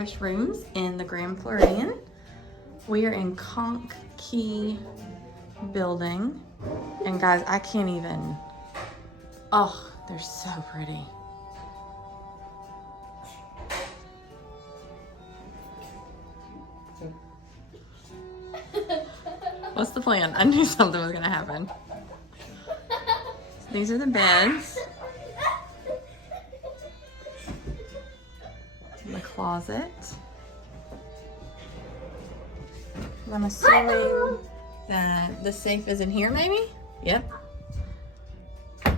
refurbished rooms in the Grand Floridian. We are in Conch Key building. And guys, I can't even, oh, they're so pretty. What's the plan? I knew something was gonna happen. These are the beds. The closet. I'm assuming that the safe is in here, maybe? Yep. Do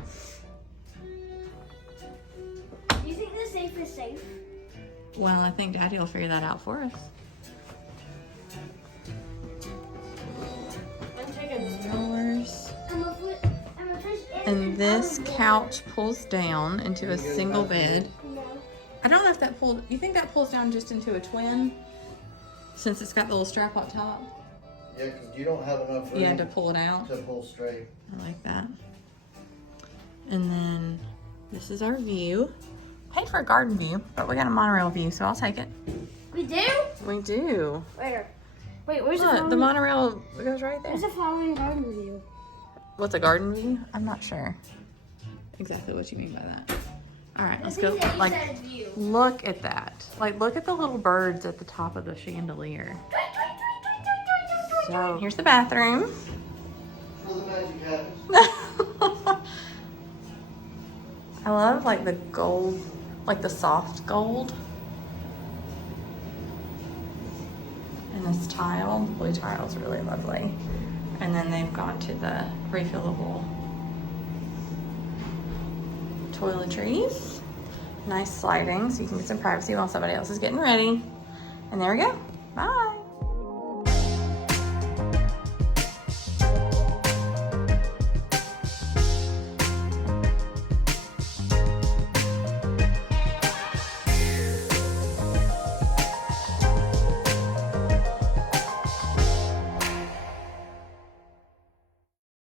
you think the safe is safe? Well, I think Daddy will figure that out for us. Drawers. And this couch pulls down into a single bed. No. I don't know if that pulled, you think that pulls down just into a twin? Since it's got the little strap up top? Yeah, because you don't have enough room You had to pull it out. to pull straight. I like that. And then this is our view. Paid for a garden view, but we got a monorail view, so I'll take it. We do? We do. Where? Wait, where's Look, the monorail goes right there. Where's the flowering garden view? What's a garden view? I'm not sure exactly what you mean by that. All right, let's go. Like, look at that. Like, look at the little birds at the top of the chandelier. So here's the bathroom. For the magic happens. I love like the gold, like the soft gold. And this tile, the blue tile is really lovely. And then they've gone to the refillable toiletries. Nice sliding so you can get some privacy while somebody else is getting ready. And there we go. Bye.